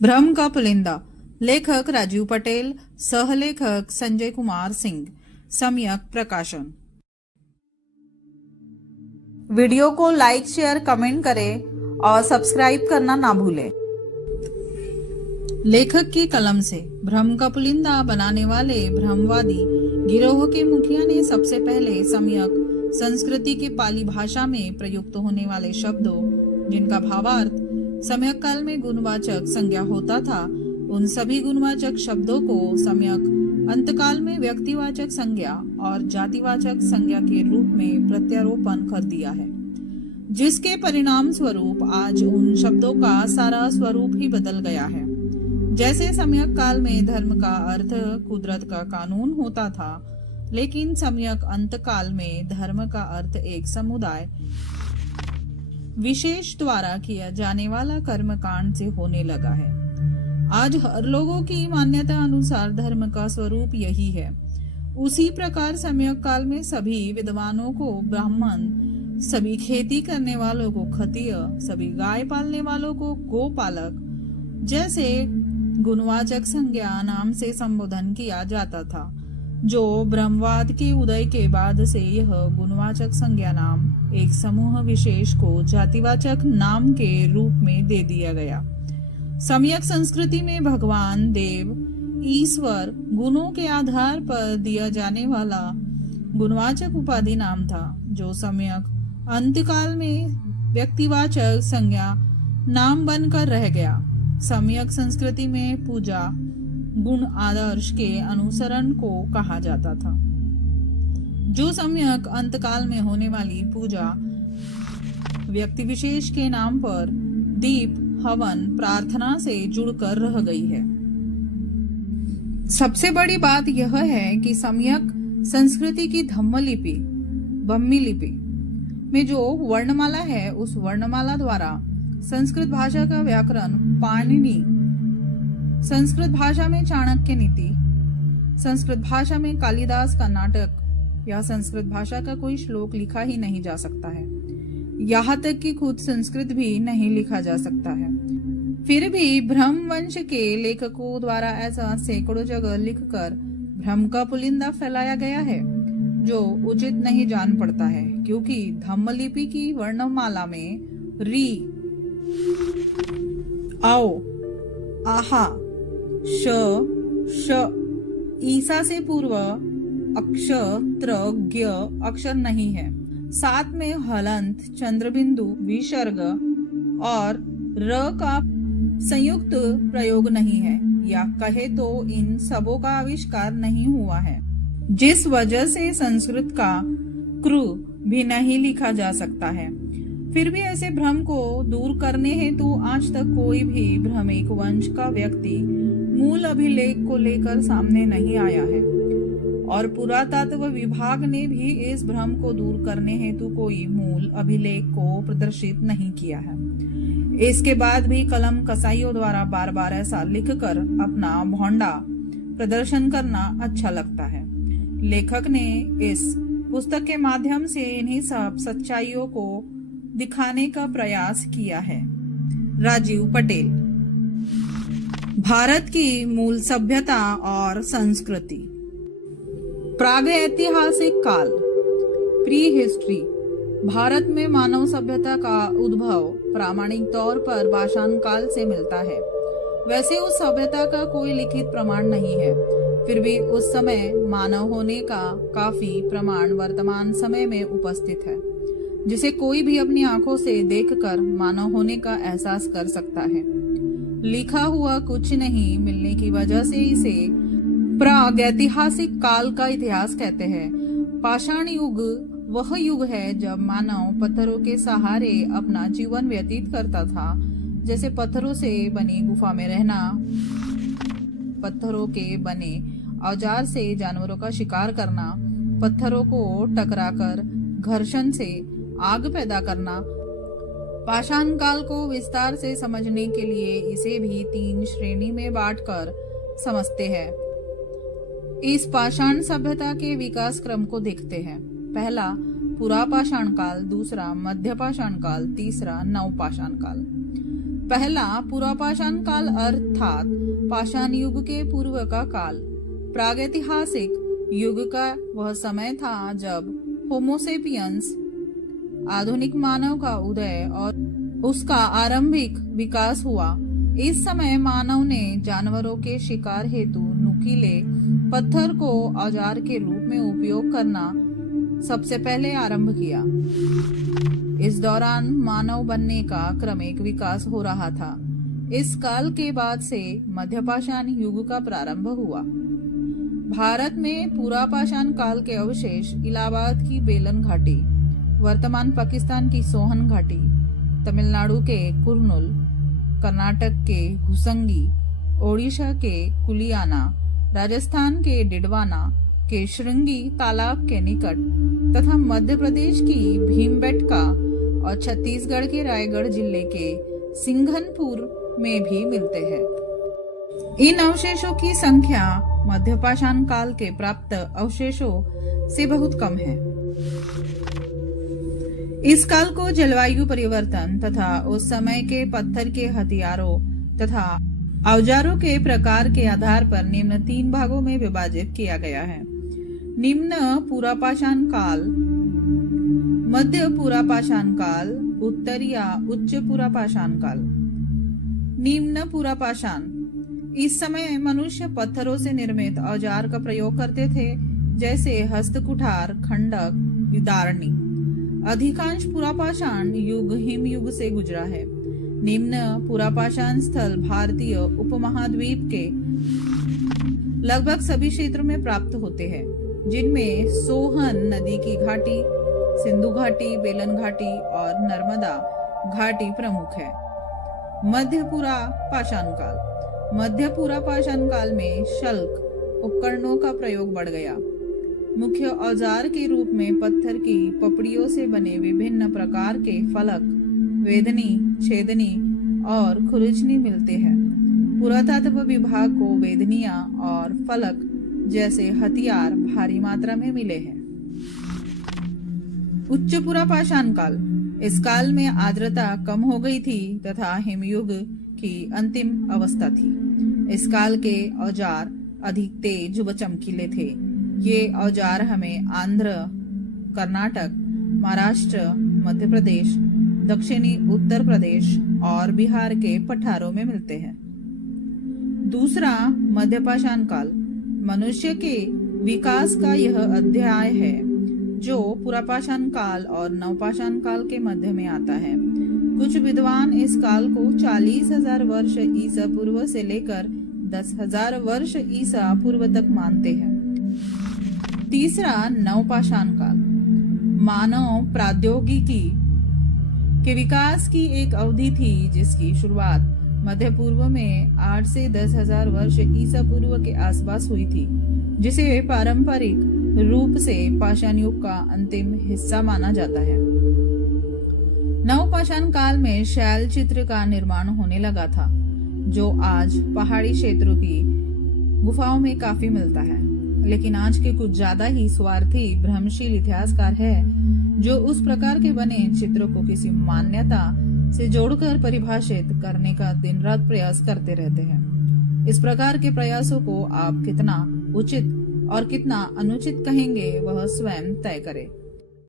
भ्रम का पुलिंदा। लेखक राजीव पटेल, सहलेखक संजय कुमार सिंह। सम्यक प्रकाशन। वीडियो को लाइक, शेयर, कमेंट करें और सब्सक्राइब करना ना भूलें। लेखक की कलम से भ्रम का पुलिंदा बनाने वाले भ्रमवादी गिरोह के मुखिया ने सबसे पहले सम्यक संस्कृति की पाली भाषा में प्रयुक्त होने वाले शब्दों, जिनका भावार्थ सम्यक काल में गुणवाचक संज्ञा होता था, उन सभी गुणवाचक शब्दों को सम्यक अंतकाल में व्यक्तिवाचक संज्ञा और जातिवाचक संज्ञा के रूप में प्रत्यारोपण कर दिया है, जिसके परिणाम स्वरूप आज उन शब्दों का सारा स्वरूप ही बदल गया है। जैसे सम्यक काल में धर्म का अर्थ कुदरत का कानून होता था, लेकिन सम्यक अंतकाल में धर्म का अर्थ एक समुदाय विशेष द्वारा किया जाने वाला कर्मकांड से होने लगा है। आज हर लोगों की मान्यता अनुसार धर्म का स्वरूप यही है। उसी प्रकार सम्यक काल में सभी विद्वानों को ब्राह्मण, सभी खेती करने वालों को क्षत्रिय, सभी गाय पालने वालों को गोपालक जैसे गुणवाचक संज्ञा नाम से संबोधन किया जाता था, जो ब्रह्मवाद के उदय के बाद से यह गुणवाचक संज्ञा नाम एक समूह विशेष को जातिवाचक नाम के रूप में दे दिया गया। सम्यक संस्कृति में भगवान, देव, ईश्वर गुणों के आधार पर दिया जाने वाला गुणवाचक उपाधि नाम था, जो सम्यक अंतकाल में व्यक्तिवाचक संज्ञा नाम बनकर रह गया। सम्यक संस्कृति में पूजा गुण आदर्श के अनुसरण को कहा जाता था, जो सम्यक अंतकाल में होने वाली पूजा व्यक्ति विशेष के नाम पर दीप, हवन, प्रार्थना से जुड़कर रह गई है। सबसे बड़ी बात यह है कि सम्यक संस्कृति की धम्म लिपि, ब्रह्मी लिपि में जो वर्णमाला है, उस वर्णमाला द्वारा संस्कृत भाषा का व्याकरण पाणिनि, संस्कृत भाषा में चाणक्य नीति, संस्कृत भाषा में कालिदास का नाटक या संस्कृत भाषा का कोई श्लोक लिखा ही नहीं जा सकता है। यहाँ तक कि खुद संस्कृत भी नहीं लिखा जा सकता है। फिर भी भ्रम वंश के लेखकों द्वारा ऐसा सैकड़ों जगह लिखकर भ्रम का पुलिंदा फैलाया गया है, जो उचित नहीं जान पड़ता है, क्योंकि धम्म लिपि की वर्णमाला में री, आओ, आहा, श, श, ईसा से पूर्व अक्षर, त्र, ज्ञ अक्षर नहीं है। साथ में हलंत, चंद्रबिंदु, विसर्ग और र का संयुक्त प्रयोग नहीं है, या कहे तो इन सबों का आविष्कार नहीं हुआ है, जिस वजह से संस्कृत का कृ भी नहीं लिखा जा सकता है। फिर भी ऐसे भ्रम को दूर करने हेतु आज तक कोई भी भ्रमिक वंश का व्यक्ति मूल अभिलेख को लेकर सामने नहीं आया है, और पुरातत्व विभाग ने भी इस भ्रम को दूर करने हेतु कोई मूल अभिलेख को प्रदर्शित नहीं किया है। इसके बाद भी कलम कसाईयों द्वारा बार बार ऐसा लिखकर अपना भोंडा प्रदर्शन करना अच्छा लगता है। लेखक ने इस पुस्तक के माध्यम से इन्हीं सब सच्चाइयों को दिखाने का प्रयास किया है। राजीव पटेल। भारत की मूल सभ्यता और संस्कृति। प्रागैतिहासिक काल, प्री हिस्ट्री। भारत में मानव सभ्यता का उद्भव प्रामाणिक तौर पर पाषाण काल से मिलता है। वैसे उस सभ्यता का कोई लिखित प्रमाण नहीं है, फिर भी उस समय मानव होने का काफी प्रमाण वर्तमान समय में उपस्थित है, जिसे कोई भी अपनी आंखों से देखकर मानव होने का एहसास कर सकता है। लिखा हुआ कुछ नहीं मिलने की वजह से इसे प्रागैतिहासिक काल का इतिहास कहते हैं। पाषाण युग वह युग है जब मानव पत्थरों के सहारे अपना जीवन व्यतीत करता था, जैसे पत्थरों से बनी गुफा में रहना, पत्थरों के बने औजार से जानवरों का शिकार करना, पत्थरों को टकराकर घर्षण से आग पैदा करना। पाषाण काल को विस्तार से समझने के लिए इसे भी 3 श्रेणी में बांटकर समझते हैं। इस पाषाण सभ्यता के विकास क्रम को देखते हैं। पहला पुरापाषाण काल, दूसरा मध्य पाषाण काल, तीसरा नवपाषाण काल। पहला पुरापाषाण काल अर्थात पाषाण युग के पूर्व का काल। प्रागैतिहासिक युग का वह समय था जब होमोसेपियंस आधुनिक मानव का उदय और उसका आरंभिक विकास हुआ। इस समय मानव ने जानवरों के शिकार हेतु नुकीले पत्थर को औजार के रूप में उपयोग करना सबसे पहले आरंभ किया। इस दौरान मानव बनने का क्रमिक विकास हो रहा था। इस काल के बाद से मध्यपाषाण युग का प्रारंभ हुआ। भारत में पुरापाषाण काल के अवशेष इलाहाबाद की बेलन घाटी, वर्तमान पाकिस्तान की सोहन घाटी, तमिलनाडु के कुरनूल, कर्नाटक के हुसंगी, ओडिशा के कुलियाना, राजस्थान के डिडवाना के श्रृंगी तालाब के निकट तथा मध्य प्रदेश की भीमबेटका और छत्तीसगढ़ के रायगढ़ जिले के सिंघनपुर में भी मिलते हैं। इन अवशेषों की संख्या मध्यपाषाण काल के प्राप्त अवशेषों से बहुत कम है। इस काल को जलवायु परिवर्तन तथा उस समय के पत्थर के हथियारों तथा औजारों के प्रकार के आधार पर निम्न 3 भागों में विभाजित किया गया है। निम्न पुरापाषाण काल, मध्य पुरापाषाण काल, उत्तर या उच्च पुरापाषाण काल। निम्न पुरापाषाण, इस समय मनुष्य पत्थरों से निर्मित औजार का प्रयोग करते थे, जैसे हस्तकुठार, खंडक, विदारणी। अधिकांश पुरापाषाण युग हिमयुग से गुजरा है। निम्न पुरापाषाण स्थल भारतीय उपमहाद्वीप के लगभग सभी क्षेत्रों में प्राप्त होते हैं, जिनमें सोहन नदी की घाटी, सिंधु घाटी, बेलन घाटी और नर्मदा घाटी प्रमुख है। मध्य पुरापाषाण काल, मध्य पुरापाषाण काल में शल्क उपकरणों का प्रयोग बढ़ गया। मुख्य औजार के रूप में पत्थर की पपड़ियों से बने विभिन्न प्रकार के फलक, वेदनी, छेदनी और खुरचनी मिलते हैं। पुरातत्व विभाग को वेदनियां और फलक जैसे हथियार भारी मात्रा में मिले हैं। उच्च पुरापाषाण काल, इस काल में आर्द्रता कम हो गई थी तथा हिमयुग की अंतिम अवस्था थी। इस काल के औजार अधिक तेज व चमकीले थे। ये औजार हमें आंध्र, कर्नाटक, महाराष्ट्र, मध्य प्रदेश, दक्षिणी उत्तर प्रदेश और बिहार के पठारों में मिलते हैं। दूसरा मध्यपाषाण काल, मनुष्य के विकास का यह अध्याय है जो पुरापाषाण काल और नवपाषाण काल के मध्य में आता है। कुछ विद्वान इस काल को 40,000 वर्ष ईसा पूर्व से लेकर 10,000 वर्ष ईसा पूर्व तक मानते हैं। तीसरा नवपाषाण काल, मानव प्रौद्योगिकी के विकास की एक अवधि थी जिसकी शुरुआत मध्य पूर्व में 8 से 10,000 वर्ष ईसा पूर्व के आसपास हुई थी, जिसे पारंपरिक रूप से पाषाण युग का अंतिम हिस्सा माना जाता है। नवपाषाण काल में शैल चित्र का निर्माण होने लगा था, जो आज पहाड़ी क्षेत्रों की गुफाओं में काफी मिलता है। लेकिन आज के कुछ ज्यादा ही स्वार्थी भ्रमशील इतिहासकार है जो उस प्रकार के बने चित्रों को किसी मान्यता से जोड़कर परिभाषित करने का दिन रात प्रयास करते रहते हैं। इस प्रकार के प्रयासों को आप कितना उचित और कितना अनुचित कहेंगे, वह स्वयं तय करे।